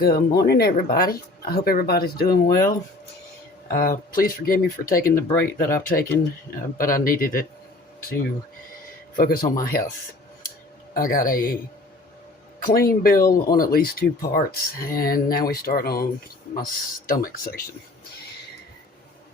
Good morning, everybody. I hope everybody's doing well. Please forgive me for taking the break that I've taken, but I needed it to focus on my health. I got a clean bill on at least 2 parts, and now we start on my stomach section.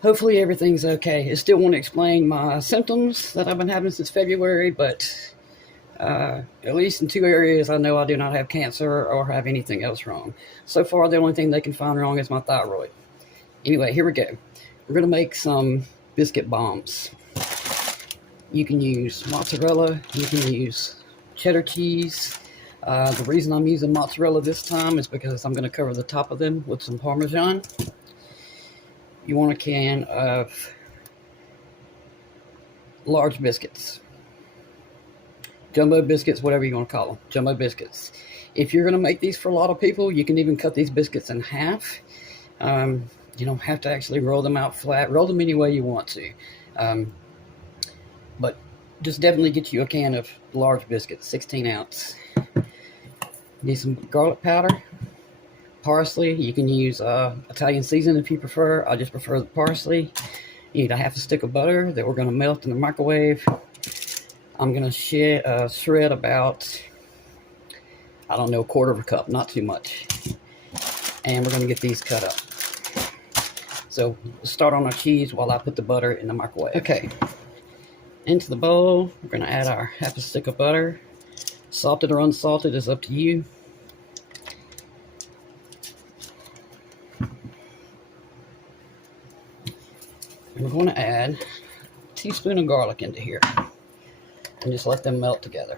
Hopefully everything's okay. I still want to explain my symptoms that I've been having since February, but at least in 2 areas, I know I do not have cancer or have anything else wrong. So far, the only thing they can find wrong is my thyroid. Anyway, here we go. We're going to make some biscuit bombs. You can use mozzarella. You can use cheddar cheese. The reason I'm using mozzarella this time is because I'm going to cover the top of them with some parmesan. You want a can of large biscuits. Jumbo biscuits, whatever you want to call them. Jumbo biscuits. If you're going to make these for a lot of people, you can even cut these biscuits in half. You don't have to actually roll them out flat. Roll them any way you want to. But just definitely get you a can of large biscuits, 16 ounce. Need some garlic powder, parsley. You can use Italian season if you prefer. I just prefer the parsley. You need a half a stick of butter that we're going to melt in the microwave. I'm going to shred about, I don't know, a quarter of a cup, not too much. And we're going to get these cut up. So we'll start on our cheese while I put the butter in the microwave. Okay, into the bowl, we're going to add our half a stick of butter. Salted or unsalted is up to you. And we're going to add a teaspoon of garlic into here. And just let them melt together.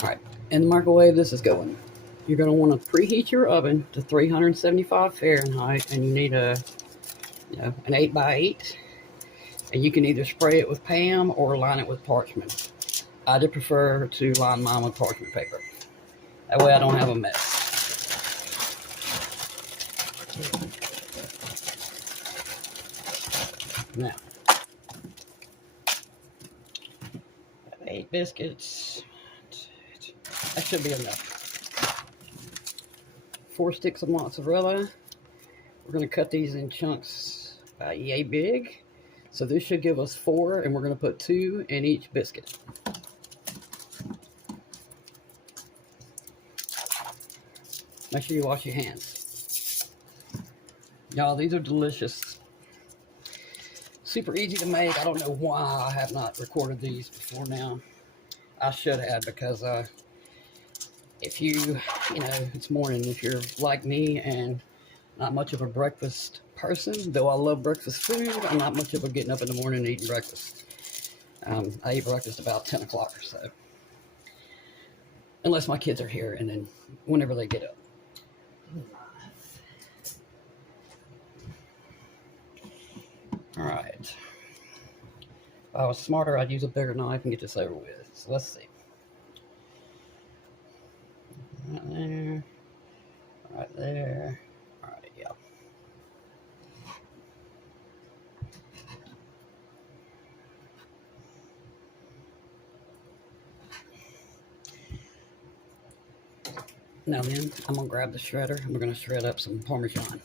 Alright, in the microwave this is going. You're going to want to preheat your oven to 375 Fahrenheit, and you need an 8x8. And you can either spray it with Parm or line it with parchment. I do prefer to line mine with parchment paper. That way I don't have a mess. Now, 8 biscuits. That should be enough. 4 sticks of mozzarella. We're going to cut these in chunks about yay big. So this should give us 4, and we're going to put 2 in each biscuit. Make sure you wash your hands. Y'all, these are delicious. Super easy to make. I don't know why I have not recorded these before now. I should have, because if it's morning, if you're like me and not much of a breakfast person, though I love breakfast food, I'm not much of a getting up in the morning and eating breakfast. I eat breakfast about 10 o'clock or so. Unless my kids are here, and then whenever they get up. Alright. If I was smarter, I'd use a bigger knife and get this over with. So let's see. Right there. Right there. Alright, yeah. Now then, I'm going to grab the shredder and we're going to shred up some Parmesan.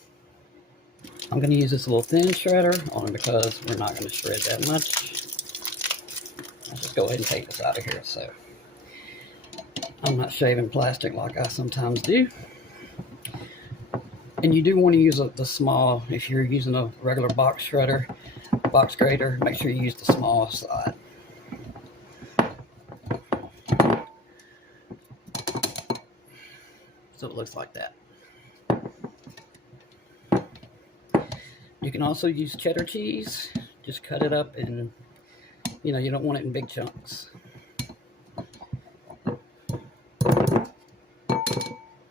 I'm going to use this little thin shredder only because we're not going to shred that much. Let's just go ahead and take this out of here so I'm not shaving plastic like I sometimes do. And you do want to use the small, if you're using a regular box grater, make sure you use the small side. So it looks like that. You can also use cheddar cheese. Just cut it up, and you don't want it in big chunks.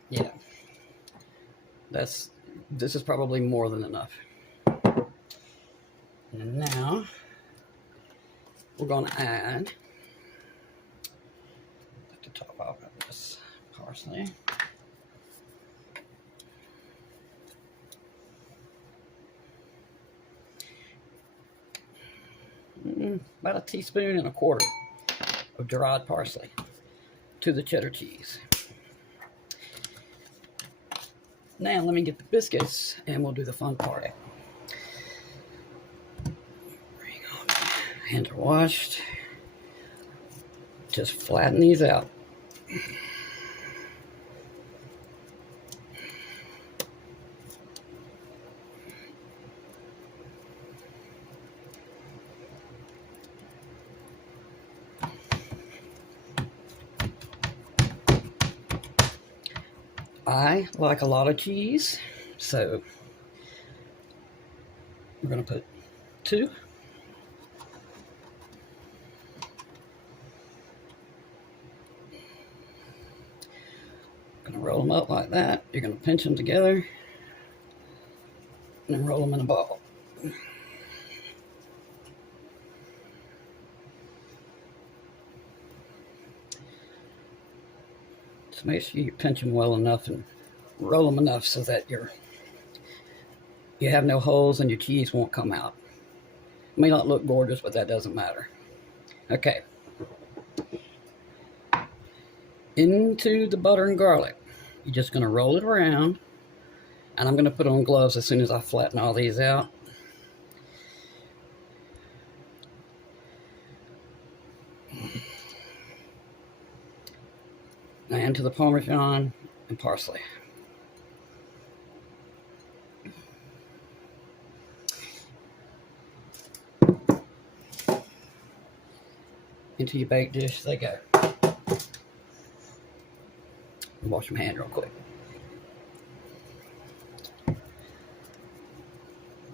Yeah. This is probably more than enough. And now we're going to add the top off of this parsley. about a teaspoon and a quarter of dried parsley to the cheddar cheese. Now let me get the biscuits and we'll do the fun part. Bring on. Hands are washed. Just flatten these out. I like a lot of cheese, so we're going to put 2. Going to roll them up like that. You're going to pinch them together and then roll them in a ball. So make sure you pinch them well enough and roll them enough so that you have no holes and your cheese won't come out. It may not look gorgeous, but that doesn't matter. Okay. Into the butter and garlic. You're just going to roll it around. And I'm going to put on gloves as soon as I flatten all these out. And to the parmesan and parsley. Into your baked dish they go. Wash my hand real quick.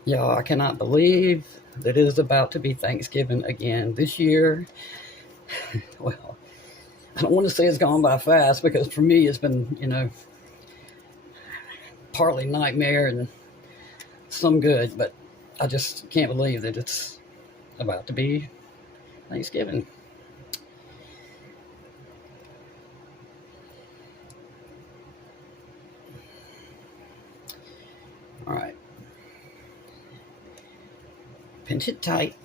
Y'all, I cannot believe that it is about to be Thanksgiving again this year. Well, I don't want to say it's gone by fast because for me it's been, you know, partly nightmare and some good, but I just can't believe that it's about to be Thanksgiving. All right. Pinch it tight.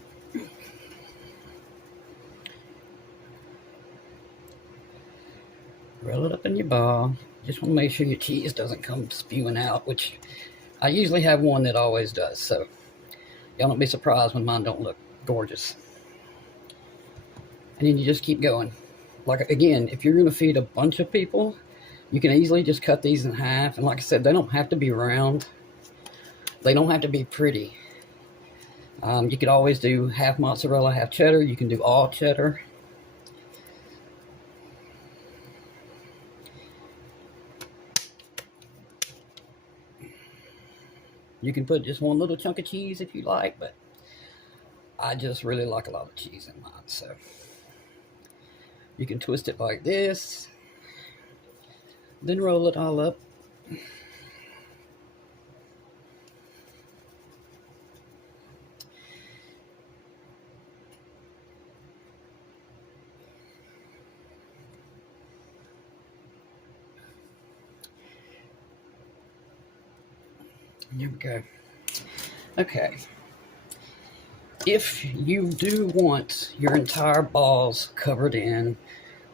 Roll it up in your ball. Just want to make sure your cheese doesn't come spewing out, which I usually have one that always does. So y'all don't be surprised when mine don't look gorgeous. And then you just keep going. Like, again, if you're going to feed a bunch of people, you can easily just cut these in half. And like I said, they don't have to be round. They don't have to be pretty. You could always do half mozzarella, half cheddar. You can do all cheddar. You can put just one little chunk of cheese if you like, but I just really like a lot of cheese in mine. So you can twist it like this, then roll it all up. There we go. Okay. If you do want your entire balls covered in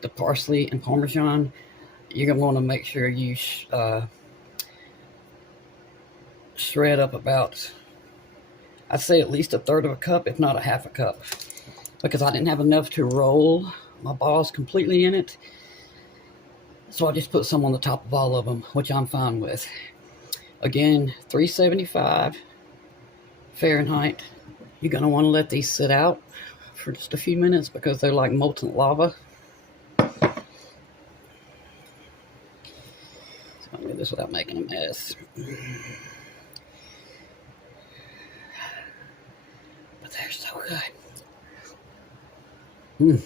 the parsley and parmesan, you're going to want to make sure you shred up about, I'd say at least 1/3 of a cup, if not a 1/2 cup. Because I didn't have enough to roll my balls completely in it. So I just put some on the top of all of them, which I'm fine with. Again, 375 Fahrenheit. You're going to want to let these sit out for just a few minutes because they're like molten lava. So I'll do this without making a mess. But they're so good.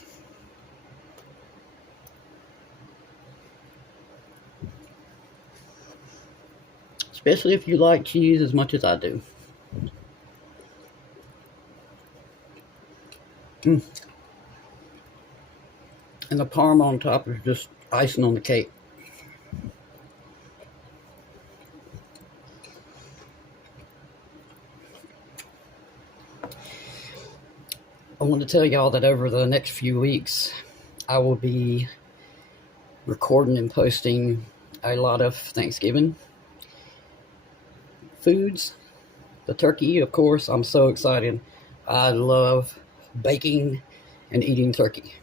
Especially if you like cheese as much as I do. And the parm on top is just icing on the cake. want to tell y'all that over the next few weeks, I will be recording and posting a lot of Thanksgiving foods. The turkey, of course, I'm so excited. I love baking and eating turkey.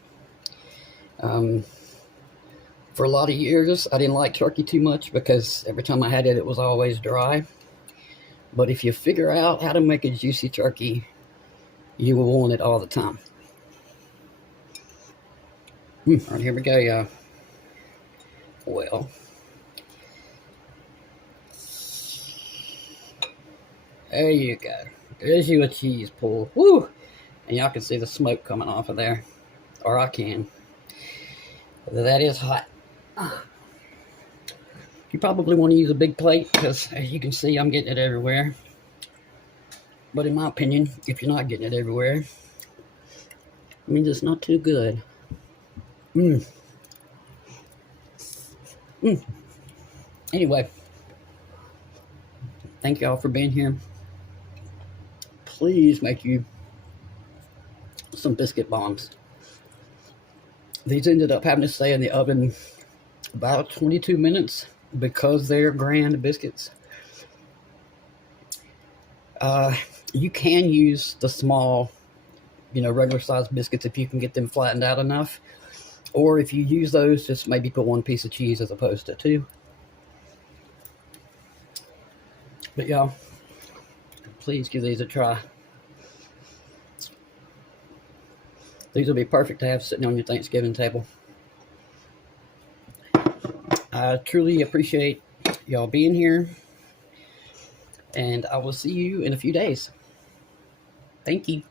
For a lot of years, I didn't like turkey too much because every time I had it, it was always dry. But if you figure out how to make a juicy turkey, you will want it all the time. All right, here we go, y'all. Well, there you go. There's you a cheese pull. Woo! And y'all can see the smoke coming off of there. Or I can. That is hot. You probably want to use a big plate because, as you can see, I'm getting it everywhere. But in my opinion, if you're not getting it everywhere, it means it's not too good. Anyway, thank y'all for being here. Please make you some biscuit bombs. These ended up having to stay in the oven about 22 minutes because they're grand biscuits. You can use the small, regular sized biscuits if you can get them flattened out enough. Or if you use those, just maybe put one piece of cheese as opposed to two. But y'all, please give these a try. These will be perfect to have sitting on your Thanksgiving table. I truly appreciate y'all being here. And I will see you in a few days. Thank you.